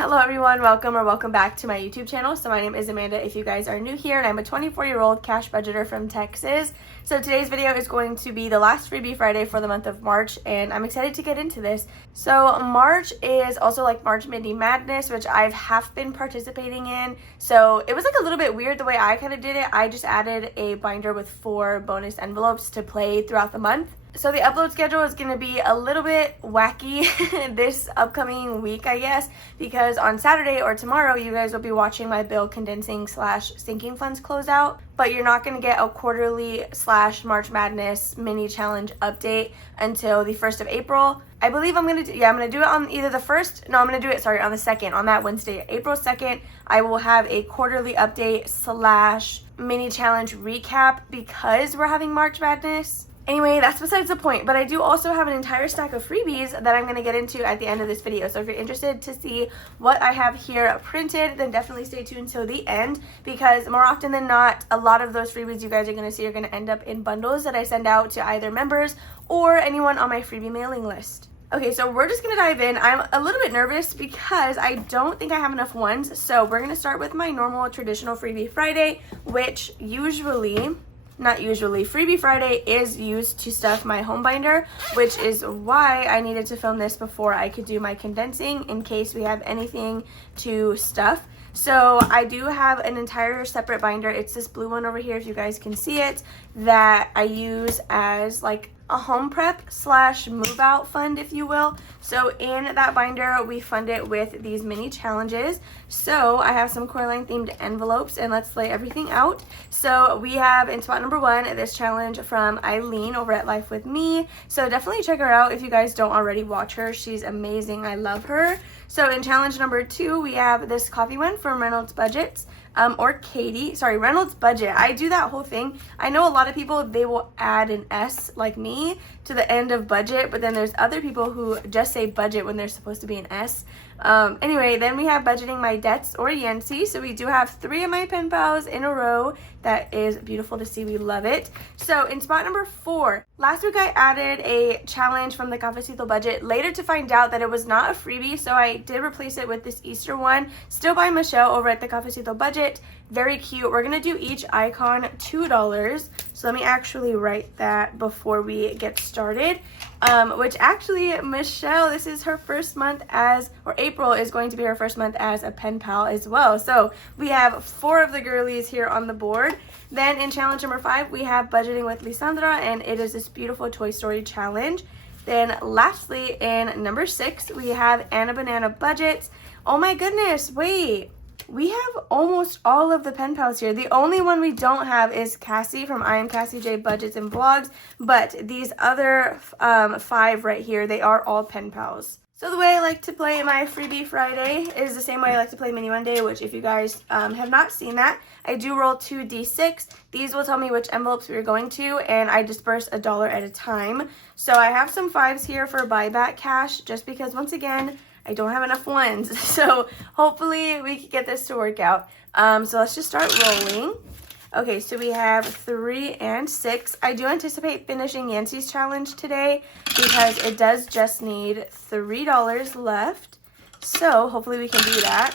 Hello everyone, welcome back to my YouTube channel. So my name is Amanda if you guys are new here, and I'm a 24-year-old cash budgeter from Texas. So today's video is going to be the last Freebie Friday for the month of March, and I'm excited to get into this. So March is also like March Mini Madness, which I've half been participating in. So it was like a little bit weird the way I kind of did it. I just added a binder with 4 bonus envelopes to play throughout the month. So the upload schedule is going to be a little bit wacky this upcoming week, I guess, because on Saturday or tomorrow, you guys will be watching my bill condensing / sinking funds closeout, but you're not going to get a quarterly / March Madness mini challenge update until the 1st of April. I believe I'm going to do it on either the 1st, no, I'm going to do it, on the 2nd, on that Wednesday, April 2nd, I will have a quarterly update / mini challenge recap because we're having March Madness. Anyway, that's besides the point, but I do also have an entire stack of freebies that I'm going to get into at the end of this video. So if you're interested to see what I have here printed, then definitely stay tuned till the end, because more often than not, a lot of those freebies you guys are going to see are going to end up in bundles that I send out to either members or anyone on my freebie mailing list. Okay, so we're just going to dive in. I'm a little bit nervous because I don't think I have enough ones. So we're going to start with my normal traditional Freebie Friday, which Freebie Friday is used to stuff my home binder, which is why I needed to film this before I could do my condensing in case we have anything to stuff. So I do have an entire separate binder. It's this blue one over here, if you guys can see it, that I use as like a home prep / move out fund, if you will. So in that binder, we fund it with these mini challenges. So I have some Coraline themed envelopes, and let's lay everything out. So we have in spot number 1, this challenge from Eileen over at Life With Me. So definitely check her out if you guys don't already watch her. She's amazing. I love her. So in challenge number 2, we have this KOFI one from Reynolds Budgets. Reynolds Budget. I do that whole thing. I know a lot of people, they will add an S like me to the end of budget, but then there's other people who just say budget when there's supposed to be an S. Anyway, then we have Budgeting My Debts or Yancy. So we do have 3 of my pen pals in a row. That is beautiful to see. We love it. So in spot number 4, last week I added a challenge from the Cafecito budget, later to find out that it was not a freebie. So I did replace it with this Easter one, still by Michelle over at the Cafecito budget. Very cute. We're going to do each icon $2. So let me actually write that before we get started. Which actually, Michelle, this is her first month April is going to be her first month as a pen pal as well. So we have 4 of the girlies here on the board. Then in challenge number 5, we have Budgeting with Lisandra, and it is this beautiful Toy Story challenge. Then lastly, in number 6, we have Anna Banana Budgets. Oh my goodness, wait. We have almost all of the pen pals here. The only one we don't have is Cassie from I Am Cassie J Budgets and Vlogs, but these other 5 right here, they are all pen pals. So the way I like to play my Freebie Friday is the same way I like to play Mini Monday, which if you guys have not seen that, I do roll 2 D6. These will tell me which envelopes we're going to, and I disperse $1 at a time. So I have some 5s here for buyback cash, just because once again, I don't have enough ones. So hopefully we can get this to work out. So let's just start rolling. Okay, so we have 3 and 6. I do anticipate finishing Yancy's challenge today because it does just need $3 left. So hopefully we can do that.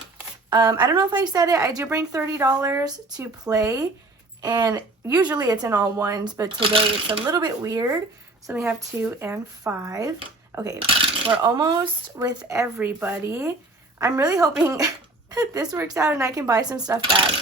I don't know if I said it. I do bring $30 to play, and usually it's in all ones, but today it's a little bit weird. So we have 2 and 5. Okay, we're almost with everybody. I'm really hoping that this works out and I can buy some stuff back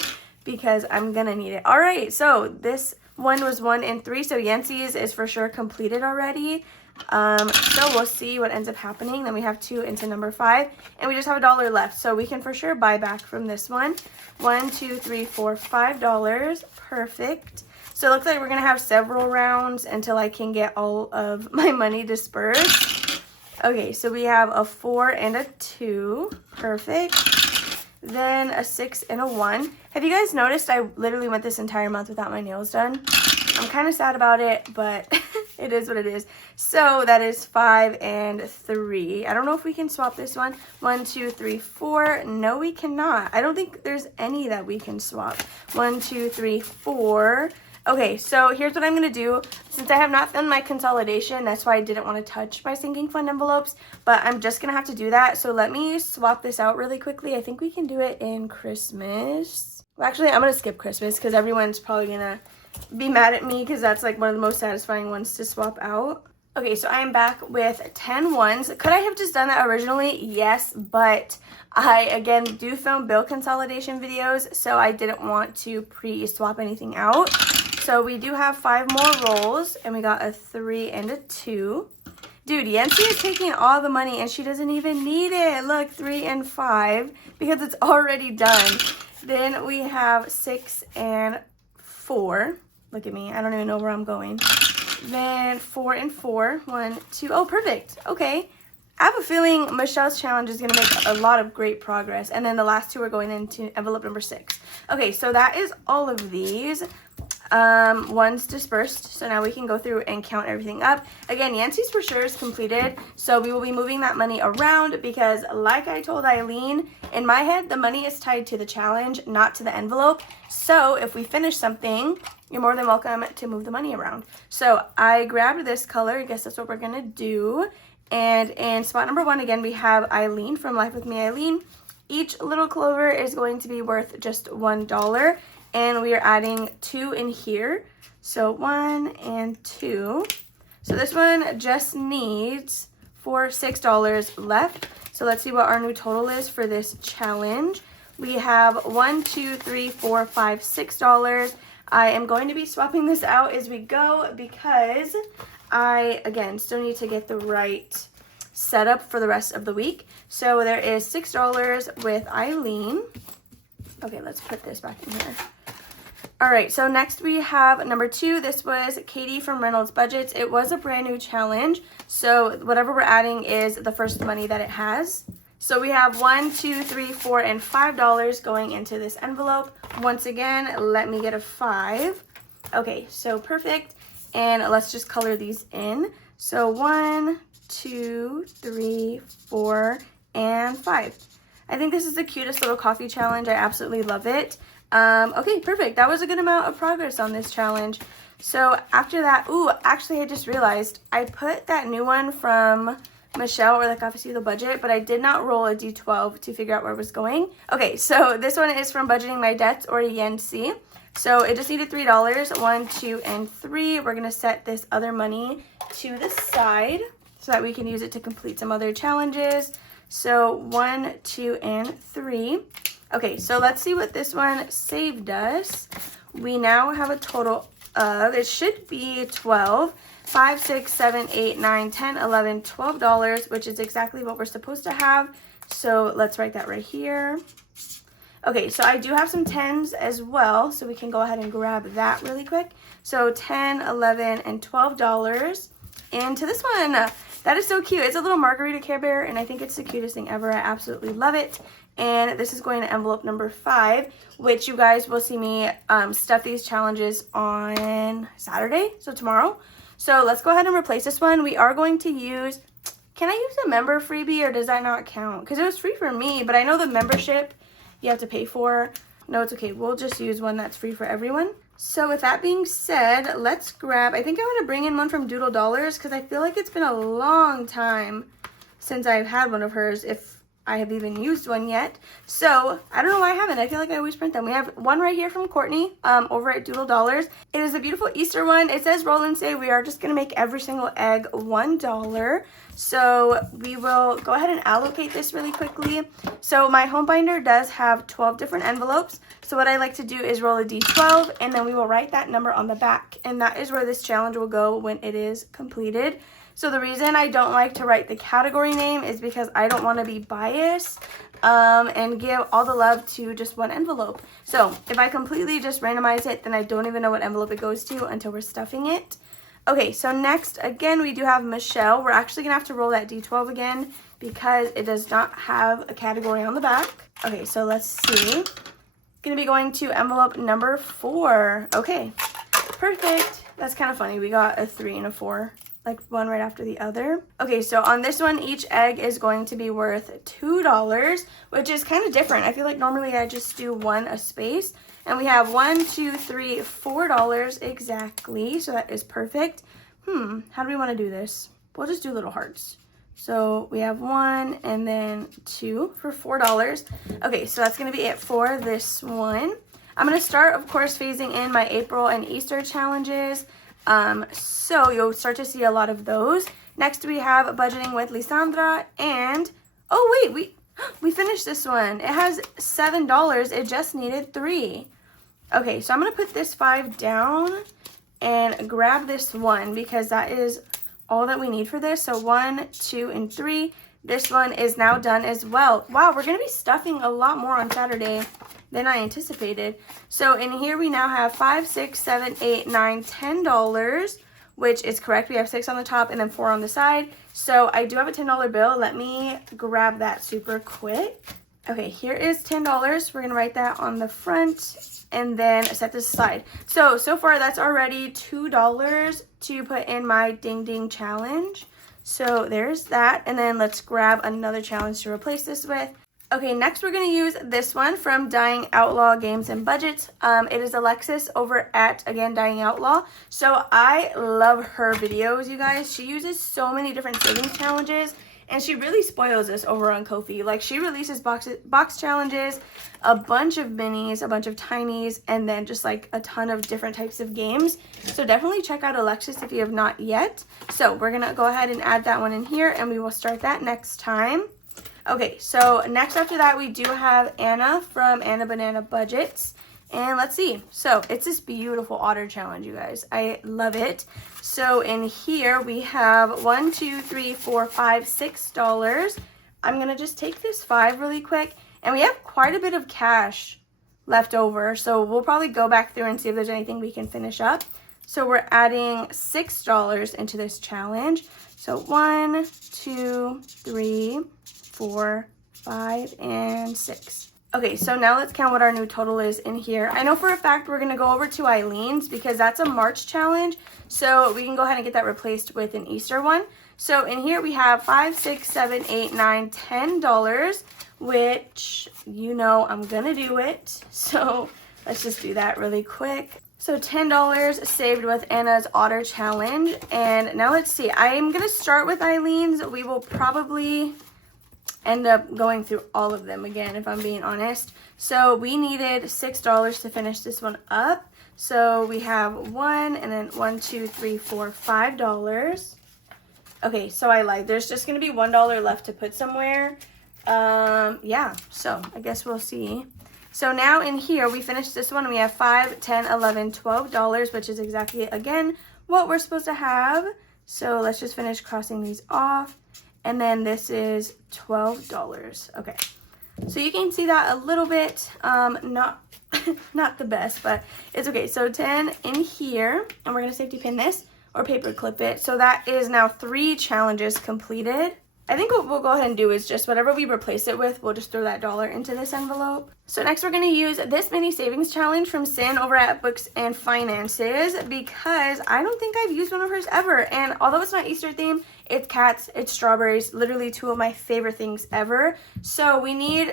because I'm gonna need it. All right, so this one was 1 and 3, so Yancy's is for sure completed already. So we'll see what ends up happening. Then we have 2 into number 5, and we just have $1 left, so we can for sure buy back from this one. 1, 2, 3, 4, $5. Perfect. So it looks like we're gonna have several rounds until I can get all of my money dispersed. Okay, so we have a 4 and a 2. Perfect. Then a 6 and a 1. Have you guys noticed I literally went this entire month without my nails done? I'm kind of sad about it, but it is what it is. So that is 5 and 3. I don't know if we can swap this one. 1, 2, 3, 4. No, we cannot. I don't think there's any that we can swap. 1, 2, 3, 4. Okay, so here's what I'm going to do. Since I have not done my consolidation, that's why I didn't want to touch my sinking fund envelopes, but I'm just going to have to do that. So let me swap this out really quickly. I think we can do it in Christmas. Well, actually, I'm going to skip Christmas because everyone's probably going to be mad at me because that's like one of the most satisfying ones to swap out. Okay, so I am back with 10 ones. Could I have just done that originally? Yes, but I, again, do film bill consolidation videos, so I didn't want to pre-swap anything out. So we do have 5 more rolls, and we got a 3 and a 2. Dude, Yancy is taking all the money, and she doesn't even need it. Look, 3 and 5, because it's already done. Then we have 6 and 4. Look at me. I don't even know where I'm going. Then 4 and 4. 1, 2. Oh, perfect. Okay. I have a feeling Michelle's challenge is going to make a lot of great progress. And then the last 2 are going into envelope number 6. Okay, so that is all of these. One's dispersed. So now we can go through and count everything up. Again, Yancy's for sure is completed. So we will be moving that money around because like I told Eileen, in my head, the money is tied to the challenge, not to the envelope. So if we finish something, you're more than welcome to move the money around. So I grabbed this color. I guess that's what we're going to do. And in spot number 1, again, we have Eileen from Life With Me Eileen. Each little clover is going to be worth just $1. And we are adding 2 in here. So 1 and 2. So this one just needs $6 left. So let's see what our new total is for this challenge. We have $1, 2, 3, 4, 5, $6. I am going to be swapping this out as we go because I, again, still need to get the right setup for the rest of the week. So there is $6 with Eileen. Okay, let's put this back in here. All right, so next we have number 2. This was Katie from Reynolds Budgets. It was a brand new challenge. So whatever we're adding is the first money that it has. So we have $1, 2, 3, 4, and $5 going into this envelope. Once again, let me get a 5. Okay, so perfect. And let's just color these in. So 1, 2, 3, 4, and 5. I think this is the cutest little coffee challenge. I absolutely love it. Okay, perfect. That was a good amount of progress on this challenge. So after that, ooh, actually I just realized I put that new one from Michelle or the Coffee with a Budget, but I did not roll a D12 to figure out where it was going. Okay, so this one is from Budgeting My Debts or Yancy. So it just needed $3, 1, 2, and 3. We're gonna set this other money to the side so that we can use it to complete some other challenges. So 1, 2, and 3. Okay, so let's see what this one saved us. We now have a total of, it should be 12, 5, 6, 7, 8, 9, 10, 11, $12, which is exactly what we're supposed to have. So let's write that right here. Okay, so I do have some 10s as well, so we can go ahead and grab that really quick. So 10, 11, and $12 into this one. That is so cute. It's a little margarita Care Bear, and I think it's the cutest thing ever. I absolutely love it. And this is going to envelope number 5, which you guys will see me stuff these challenges on Saturday, so tomorrow. So let's go ahead and replace this one. We are going to use, can I use a member freebie or does that not count? Because it was free for me, but I know the membership you have to pay for. No, it's okay. We'll just use one that's free for everyone. So with that being said, let's grab, I think I want to bring in one from Doodle Dollars because I feel like it's been a long time since I've had one of hers, if I have even used one yet. So I don't know why I haven't. I feel like I always print them. We have one right here from Courtney over at Doodle Dollars. It is a beautiful Easter one. It says roll and say we are just going to make every single egg $1. So we will go ahead and allocate this really quickly. So my home binder does have 12 different envelopes. So what I like to do is roll a D12 and then we will write that number on the back. And that is where this challenge will go when it is completed. So the reason I don't like to write the category name is because I don't want to be biased and give all the love to just one envelope. So if I completely just randomize it, then I don't even know what envelope it goes to until we're stuffing it. Okay, so next, again, we do have Michelle. We're actually going to have to roll that D12 again because it does not have a category on the back. Okay, so let's see. Going to be going to envelope number 4. Okay, perfect. That's kind of funny. We got a 3 and a 4. like one right after the other. Okay, so on this one, each egg is going to be worth $2, which is kind of different. I feel like normally I just do one a space. And we have $1, $2, $3, $4 exactly. So that is perfect. How do we want to do this? We'll just do little hearts. So we have 1 and then 2 for $4. Okay, so that's going to be it for this one. I'm going to start, of course, phasing in my April and Easter challenges. So you'll start to see a lot of those. Next we have Budgeting with Lisandra, and oh wait, we finished this one. It has $7. It just needed 3. Okay, so I'm gonna put this 5 down and grab this 1 because that is all that we need for this. So 1, 2, and 3. This one is now done as well. Wow, we're gonna be stuffing a lot more on Saturday than I anticipated. So in here we now have $5, $6, $7, $8, $9, $10, which is correct. We have 6 on the top and then 4 on the side. So I do have a $10 bill. Let me grab that super quick. Okay, here is $10. We're gonna write that on the front and then set this aside. So far that's already $2 to put in my Ding Ding challenge. So there's that. And then let's grab another challenge to replace this with. Okay, next we're going to use this one from Dying Outlaw Games and Budgets. It is Alexis over at, again, Dying Outlaw. So I love her videos, you guys. She uses so many different savings challenges, and she really spoils us over on KOFI. Like, she releases box challenges, a bunch of minis, a bunch of tinies, and then just like a ton of different types of games. So definitely check out Alexis if you have not yet. So we're going to go ahead and add that one in here, and we will start that next time. Okay, so next after that, we do have Anna from Anna Banana Budgets. And let's see. So it's this beautiful otter challenge, you guys. I love it. So in here, we have $1, $2, $3, $4, $5, $6. I'm going to just take this 5 really quick. And we have quite a bit of cash left over. So we'll probably go back through and see if there's anything we can finish up. So we're adding $6 into this challenge. So 1, 2, 3, 4, 5, and 6. Okay, so now let's count what our new total is in here. I know for a fact we're going to go over to Eileen's because that's a March challenge. So we can go ahead and get that replaced with an Easter one. So in here we have $5, $6, $7, $8, $9, $10, which, you know, I'm going to do it. So let's just do that really quick. So $10 saved with Anna's Otter Challenge. And now let's see. I am going to start with Eileen's. We will probably end up going through all of them again, if I'm being honest. So we needed $6 to finish this one up. So we have 1 and then 1, 2, 3, 4, $5. Okay, so I lied. There's just going to be $1 left to put somewhere. Yeah, so I guess we'll see. So now in here, we finished this one. We have $5, $10, $11, $12, which is exactly, again, what we're supposed to have. So let's just finish crossing these off. And then this is $12. Okay, so you can see that a little bit, not the best, but it's okay. So 10 in here, and we're gonna safety pin this or paper clip it. So that is now 3 challenges completed. I think what we'll go ahead and do is just whatever we replace it with, we'll just throw that dollar into this envelope. So next we're going to use this mini savings challenge from Sin over at Books and Finances because I don't think I've used one of hers ever. And although it's not Easter themed, it's cats, it's strawberries, literally 2 of my favorite things ever. So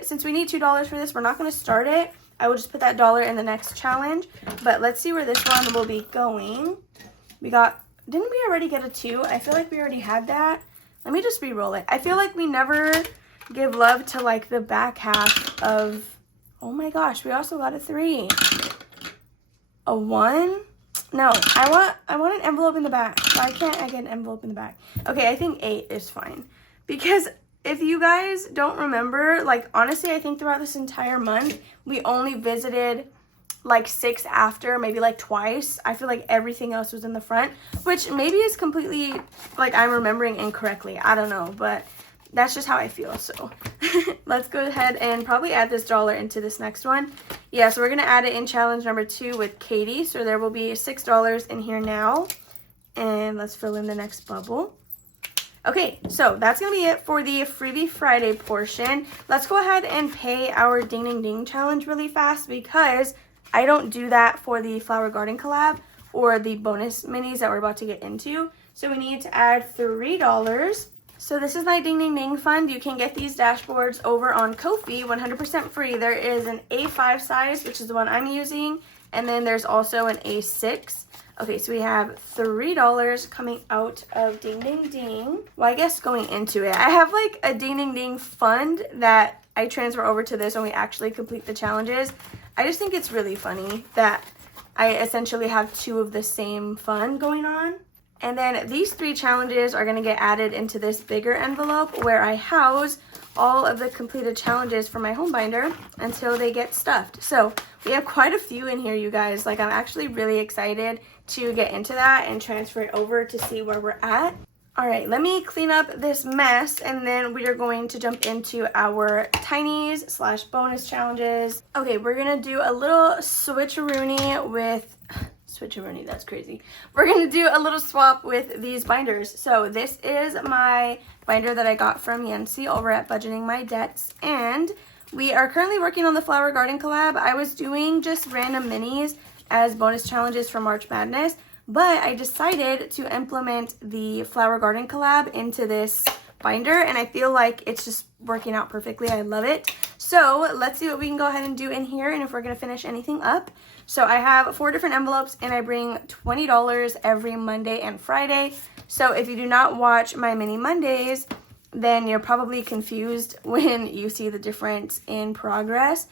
since we need $2 for this, we're not going to start it. I will just put that dollar in the next challenge. But let's see where this one will be going. Didn't we already get a 2? I feel like we already had that. Let me just re-roll it. I feel like we never give love to like the back half of, oh my gosh, we also got a 3. A 1? No, I want an envelope in the back. Why can't I get an envelope in the back? Okay, I think 8 is fine. Because if you guys don't remember, like honestly, I think throughout this entire month, we only visited like 6 after, maybe like twice. I feel like everything else was in the front, which maybe is completely like I'm remembering incorrectly. I don't know, but that's just how I feel. So let's go ahead and probably add this dollar into this next one. Yeah, so we're gonna add it in challenge number 2 with Katie. So there will be $6 in here now, and let's fill in the next bubble. Okay, so that's going to be it for the Freebie Friday portion. Let's go ahead and pay our Ding Ding Ding challenge really fast because I don't do that for the Flower Garden collab or the bonus minis that we're about to get into. So we need to add $3. So this is my Ding Ding Ding fund. You can get these dashboards over on KOFI, 100% free. There is an A5 size, which is the one I'm using, and then there's also an A6. Okay, so we have $3 coming out of Ding Ding Ding. Well, I guess going into it, I have like a Ding Ding Ding fund that I transfer over to this when we actually complete the challenges. I just think it's really funny that I essentially have two of the same fund going on. And then these 3 challenges are going to get added into this bigger envelope where I house all of the completed challenges for my home binder until they get stuffed. So we have quite a few in here, you guys. Like, I'm actually really excited to get into that and transfer it over to see where we're at. All right, let me clean up this mess, and then we are going to jump into our tinies / bonus challenges. Okay, we're going to do a little switcheroony with... Switcheroony, that's crazy. We're going to do a little swap with these binders. So this is my binder that I got from Yancy over at Budgeting My Debts, and we are currently working on the Flower Garden collab. I was doing just random minis as bonus challenges for March Madness, but I decided to implement the Flower Garden collab into this binder, and I feel like it's just working out perfectly. I love it. So let's see what we can go ahead and do in here and if we're going to finish anything up. So I have 4 different envelopes, and I bring $20 every Monday and Friday. So if you do not watch my mini Mondays, then you're probably confused when you see the difference in progress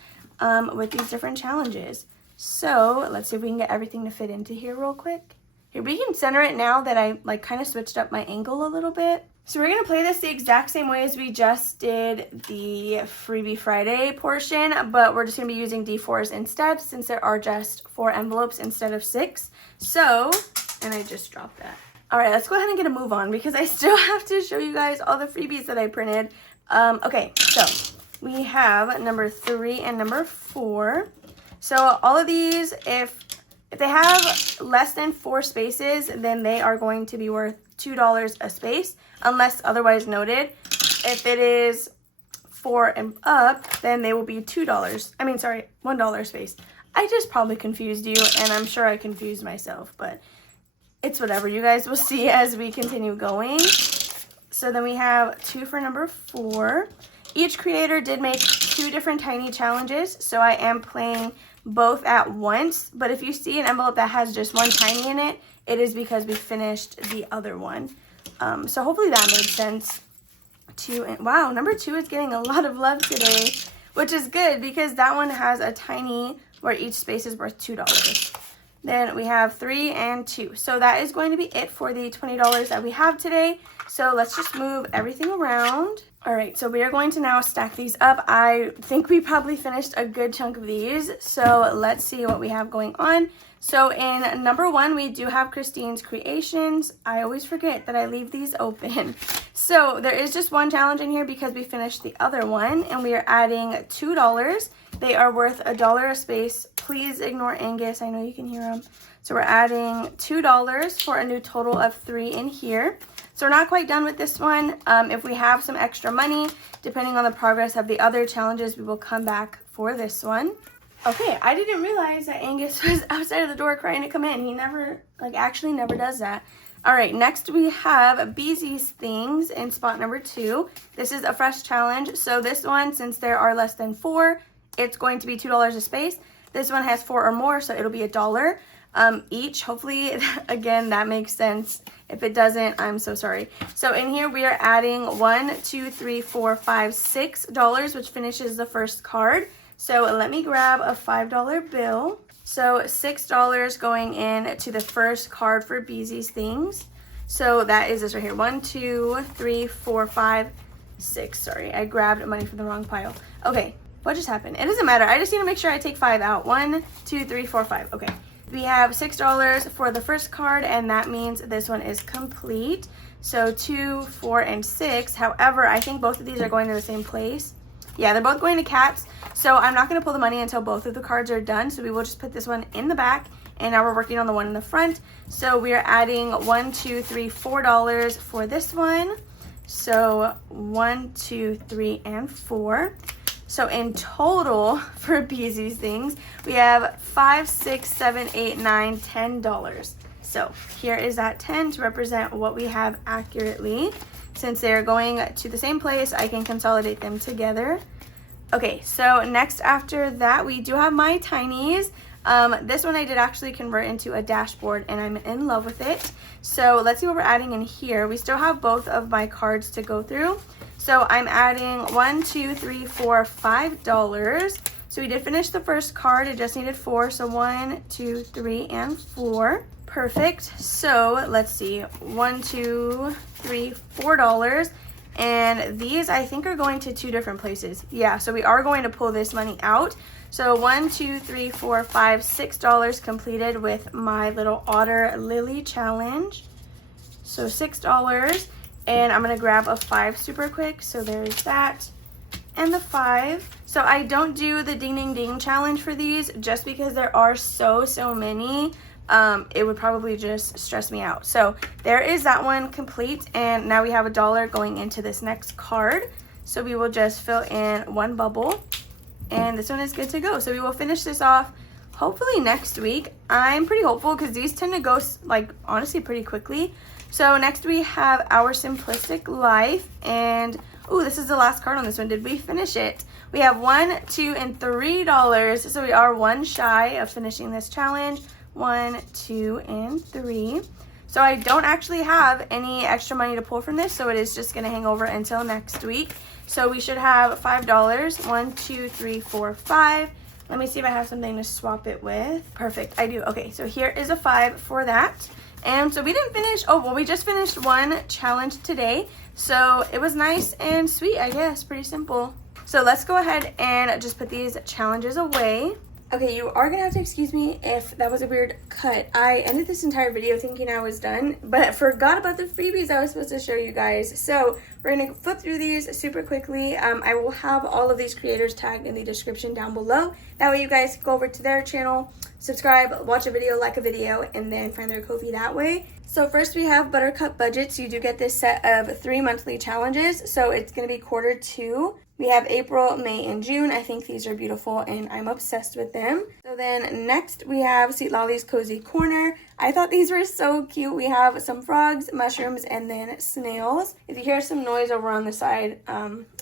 with these different challenges. So let's see if we can get everything to fit into here real quick. Here, we can center it now that I like kind of switched up my angle a little bit. So we're going to play this the exact same way as we just did the Freebie Friday portion, but we're just going to be using D4s instead since there are just 4 envelopes instead of 6. So, and I just dropped that. All right, let's go ahead and get a move on because I still have to show you guys all the freebies that I printed. Okay, so we have number 3 and number 4. So all of these, if they have less than 4 spaces, then they are going to be worth $2 a space, unless otherwise noted. If it is 4 and up, then they will be $1 a space. I just probably confused you, and I'm sure I confused myself, but it's whatever. You guys will see as we continue going. So then we have 2 for number 4. Each creator did make 2 different tiny challenges, so I am playing both at once. But if you see an envelope that has just 1 tiny in it, it is because we finished the other one. So hopefully that made sense. Wow, number 2 is getting a lot of love today, which is good because that one has a tiny where each space is worth $2. Then we have 3 and 2. So that is going to be it for the $20 that we have today. So let's just move everything around. All right, so we are going to now stack these up. I think we probably finished a good chunk of these. So let's see what we have going on. So in number 1, we do have Christine's Creations. I always forget that I leave these open. So there is just 1 challenge in here because we finished the other one, and we are adding $2. They are worth $1 a space. Please ignore Angus. I know you can hear him. So we're adding $2 for a new total of 3 in here. So we're not quite done with this one. If we have some extra money, depending on the progress of the other challenges, we will come back for this one. Okay, I didn't realize that Angus was outside of the door crying to come in. He never, actually never does that. All right, next we have Beezy's Things in spot number 2. This is a fresh challenge. So this one, since there are less than 4, it's going to be $2 a space. This one has 4 or more, so it'll be $1 each. Hopefully, again, that makes sense. If it doesn't, I'm so sorry. So in here, we are adding $1, 2, 3, 4, 5, $6, which finishes the first card. So let me grab a $5 bill. So $6 going in to the first card for Beezy's Things. So that is this right here. 1, 2, 3, 4, 5, 6. Sorry, I grabbed money from the wrong pile. Okay, what just happened? It doesn't matter. I just need to make sure I take 5 out. 1, 2, 3, 4, 5. Okay. We have $6 for the first card, and that means this one is complete. So 2, 4, and 6. However, I think both of these are going to the same place. Yeah, they're both going to caps. So I'm not going to pull the money until both of the cards are done. So we will just put this one in the back, and now we're working on the one in the front. So we are adding $1, 2, 3, $4 for this one. So 1, 2, 3, and 4. So in total for Beezy's Things, we have $5, $6, $7, $8, $9, $10. So here is that 10 to represent what we have accurately. Since they're going to the same place, I can consolidate them together. Okay, so next after that, we do have my tinies. This one I did actually convert into a dashboard and I'm in love with it. So let's see what we're adding in here. We still have both of my cards to go through. So I'm adding $1, $2, $3, $4, $5. So we did finish the first card, it just needed 4. So 1, 2, 3, and 4. Perfect. So let's see, 1, 2, 3, $4. And these I think are going to 2 different places. Yeah, so we are going to pull this money out. So 1, 2, 3, 4, 5, $6 completed with my little otter lily challenge. So $6, and I'm gonna grab a 5 super quick. So there's that, and the 5. So I don't do the ding ding ding challenge for these just because there are so many. It would probably just stress me out. So there is that one complete, and now we have $1 going into this next card. So we will just fill in 1 bubble, and this one is good to go. So we will finish this off hopefully next week. I'm pretty hopeful because these tend to go like honestly pretty quickly. So next we have Our Simplistic Life, and ooh, this is the last card on this one. Did we finish it? We have $1, $2, and $3. So we are 1 shy of finishing this challenge. 1, 2, and 3. So I don't actually have any extra money to pull from this, so it is just going to hang over until next week. So we should have $5. 1, 2, 3, 4, 5. Let me see if I have something to swap it with. Perfect, I do. Okay, so here is a 5 for that. And so we didn't finish, oh, well, we just finished 1 challenge today. So it was nice and sweet, I guess, pretty simple. So let's go ahead and just put these challenges away. Okay, you are gonna have to excuse me if that was a weird cut. I ended this entire video thinking I was done, but forgot about the freebies I was supposed to show you guys. So we're gonna flip through these super quickly. I will have all of these creators tagged in the description down below. That way you guys can go over to their channel, subscribe, watch a video, like a video, and then find their Ko-fi that way. So first we have Buttercup Budgets. You do get this set of 3 monthly challenges. So it's gonna be Q2. We have April, May, and June. I think these are beautiful and I'm obsessed with them. So then next we have Sweet Lolly's Cozy Corner. I thought these were so cute. We have some frogs, mushrooms, and then snails. If you hear some noise over on the side,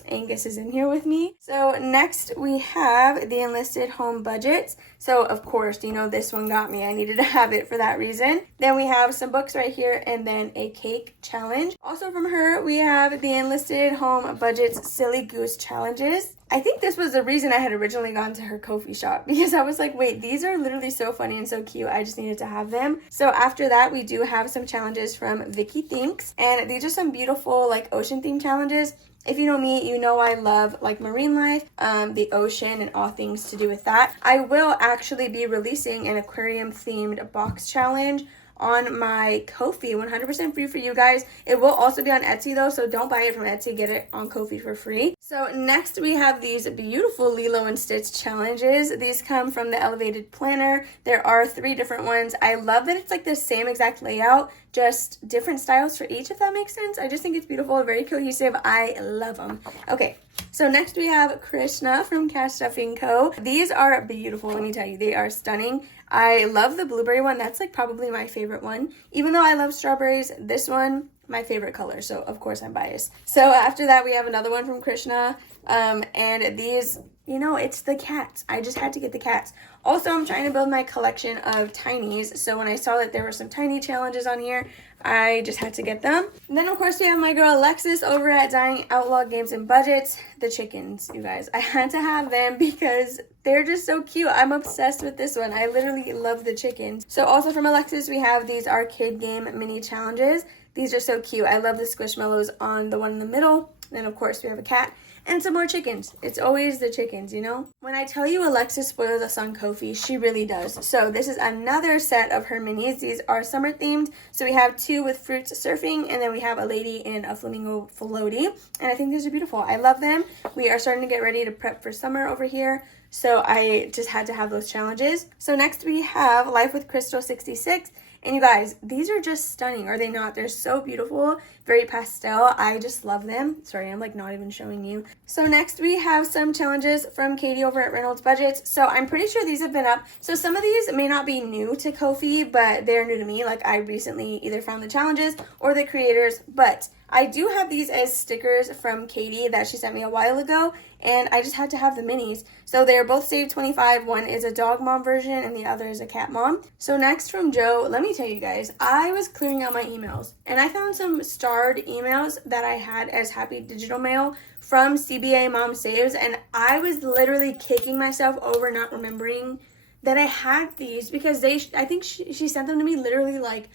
Angus is in here with me. So next we have the Enlisted Home Budgets. So of course, you know, this one got me. I needed to have it for that reason. Then we have some books right here and then a cake challenge. Also from her, we have the Enlisted Home Budgets Silly Goose Challenges. I think this was the reason I had originally gone to her Ko-fi shop, because I was like, wait, these are literally so funny and so cute. I just needed to have them. So after that, we do have some challenges from Vicky Thinks, and these are some beautiful like ocean themed challenges. If you know me, you know I love like marine life, the ocean, and all things to do with that. I will actually be releasing an aquarium themed box challenge on my Ko-fi, 100% free for you guys. It will also be on Etsy though, so don't buy it from Etsy, get it on Ko-fi for free. So next we have these beautiful Lilo and Stitch challenges. These come from the Elevated Planner. There are 3 different ones. I love that it's like the same exact layout, just different styles for each, if that makes sense. I just think it's beautiful, very cohesive. I love them. Okay, so next we have Krishna from Cash Stuffing Co. These are beautiful, let me tell you, they are stunning. I love the blueberry one. That's like probably my favorite one. Even though I love strawberries, this one, my favorite color. So of course I'm biased. So after that, we have another one from Krishna. And these, you know, it's the cats. I just had to get the cats. Also, I'm trying to build my collection of tinies. So when I saw that there were some tiny challenges on here, I just had to get them. And then of course we have my girl Alexis over at Dying Outlaw Games and Budgets. The chickens, you guys. I had to have them because they're just so cute. I'm obsessed with this one. I literally love the chickens. So also from Alexis, we have these arcade game mini challenges. These are so cute. I love the squishmallows on the one in the middle. And then of course we have a cat and some more chickens. It's always the chickens, you know? When I tell you Alexis spoils us on Ko-fi, she really does. So this is another set of her minis. These are summer themed. So we have 2 with fruits surfing, and then we have a lady in a flamingo floaty. And I think these are beautiful. I love them. We are starting to get ready to prep for summer over here. So I just had to have those challenges. So next we have Life with Crystal 66. And you guys, these are just stunning, are they not? They're so beautiful, very pastel. I just love them. Sorry, I'm like not even showing you. So next we have some challenges from Katie over at Reynolds Budgets. So I'm pretty sure these have been up. So some of these may not be new to KOFI, but they're new to me. Like I recently either found the challenges or the creators, but I do have these as stickers from Katie that she sent me a while ago, and I just had to have the minis. So they're both saved 25. One is a dog mom version and the other is a cat mom. So next from Joe, let me tell you guys, I was clearing out my emails and I found some starred emails that I had as Happy Digital Mail from CBA Mom Saves, and I was literally kicking myself over not remembering that I had these because I think she sent them to me literally like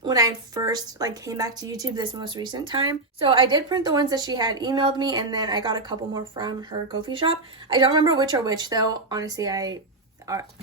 when I first like came back to YouTube this most recent time. So I did print the ones that she had emailed me, and then I got a couple more from her KOFI shop. I don't remember which are which though. Honestly,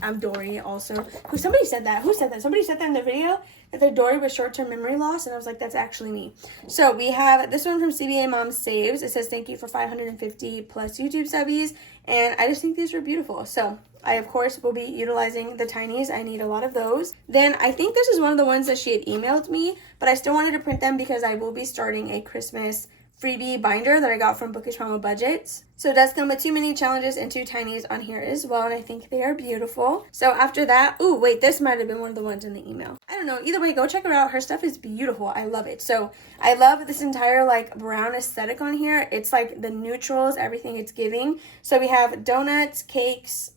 I'm Dory also. Somebody said that. Who said that? Somebody said that in the video that they're Dory with short-term memory loss, and I was like, that's actually me. So we have this one from CBA Mom Saves. It says thank you for 550 plus YouTube subbies, and I just think these are beautiful. So I, of course, will be utilizing the tinies. I need a lot of those. Then I think this is one of the ones that she had emailed me, but I still wanted to print them because I will be starting a Christmas freebie binder that I got from bookishmammabudgets. So it does come with 2 mini challenges and 2 tinies on here as well, and I think they are beautiful. So after that, ooh, wait, this might have been one of the ones in the email. I don't know. Either way, go check her out. Her stuff is beautiful. I love it. So I love this entire like brown aesthetic on here. It's like the neutrals, everything it's giving. So we have donuts, cakes,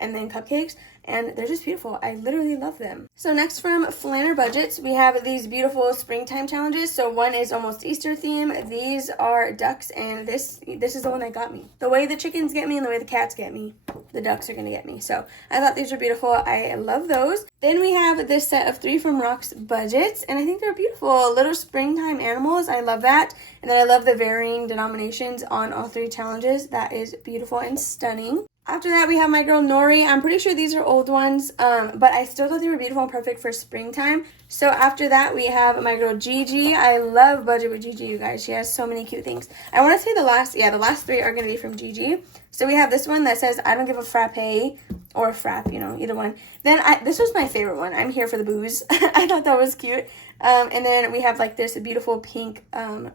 and then cupcakes, and they're just beautiful. I literally love them. So next from Flanner Budgets, we have these beautiful springtime challenges. So one is almost Easter theme. These are ducks, and this is the one that got me. The way the chickens get me and the way the cats get me, the ducks are gonna get me. So I thought these were beautiful. I love those. Then we have this set of 3 from Rock's Budgets, and I think they're beautiful. Little springtime animals. I love that. And then I love the varying denominations on all 3 challenges. That is beautiful and stunning. After that, we have my girl Nori. I'm pretty sure these are old ones, but I still thought they were beautiful and perfect for springtime. So after that, we have my girl Gigi. I love Budget with Gigi, you guys. She has so many cute things. I want to say the last 3 are going to be from Gigi. So we have this one that says, I don't give a frappe or a frap, you know, either one. Then this was my favorite one. I'm here for the booze. I thought that was cute. And then we have like this beautiful pink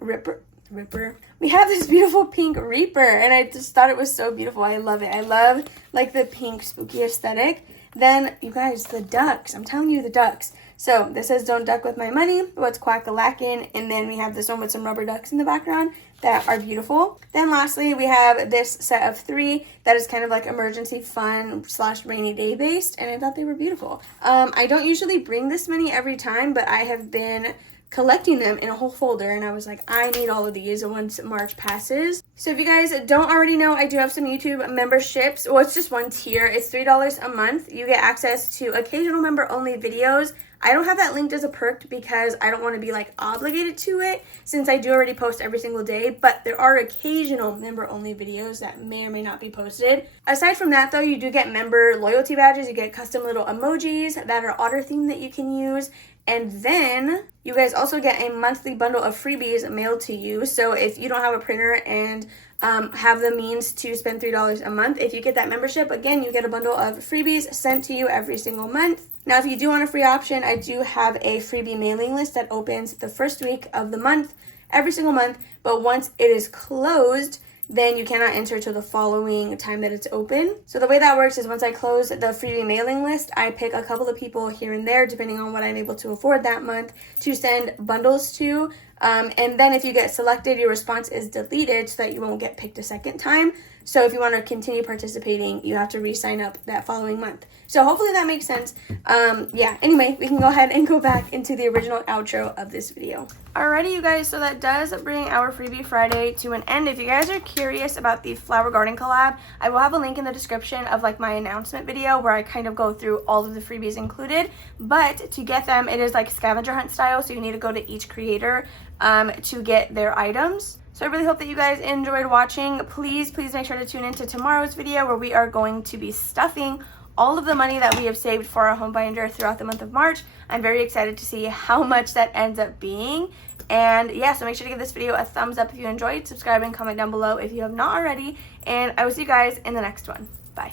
Ripper. We have this beautiful pink Reaper, and I just thought it was so beautiful. I love it. I love like the pink spooky aesthetic. Then you guys, the ducks. I'm telling you, the ducks. So this says don't duck with my money. What's quack-a-lackin'? And then we have this one with some rubber ducks in the background that are beautiful. Then lastly, we have this set of 3 that is kind of like emergency fun / rainy day based, and I thought they were beautiful. I don't usually bring this many every time, but I have been collecting them in a whole folder, and I was like, I need all of these once March passes. So if you guys don't already know, I do have some YouTube memberships. Well, it's just one tier. It's $3 a month. You get access to occasional member only videos. I don't have that linked as a perk because I don't want to be like obligated to it, since I do already post every single day, but there are occasional member only videos that may or may not be posted. Aside from that though, you do get member loyalty badges. You get custom little emojis that are otter themed that you can use. And then you guys also get a monthly bundle of freebies mailed to you. So if you don't have a printer and have the means to spend $3 a month, if you get that membership, again, you get a bundle of freebies sent to you every single month. Now, if you do want a free option, I do have a freebie mailing list that opens the first week of the month, every single month. But once it is closed, then you cannot enter till the following time that it's open. So the way that works is once I close the freebie mailing list, I pick a couple of people here and there, depending on what I'm able to afford that month, to send bundles to. And then if you get selected, your response is deleted so that you won't get picked a second time. So if you want to continue participating, you have to re-sign up that following month. So hopefully that makes sense. Yeah, anyway, we can go ahead and go back into the original outro of this video. Alrighty, you guys, so that does bring our Freebie Friday to an end. If you guys are curious about the Flower Garden collab, I will have a link in the description of like my announcement video where I kind of go through all of the freebies included. But to get them, it is like scavenger hunt style, so you need to go to each creator to get their items. So I really hope that you guys enjoyed watching. Please make sure to tune into tomorrow's video where we are going to be stuffing all of the money that we have saved for our home binder throughout the month of March. I'm very excited to see how much that ends up being. And yeah, so make sure to give this video a thumbs up if you enjoyed, subscribe and comment down below if you have not already, and I will see you guys in the next one. Bye.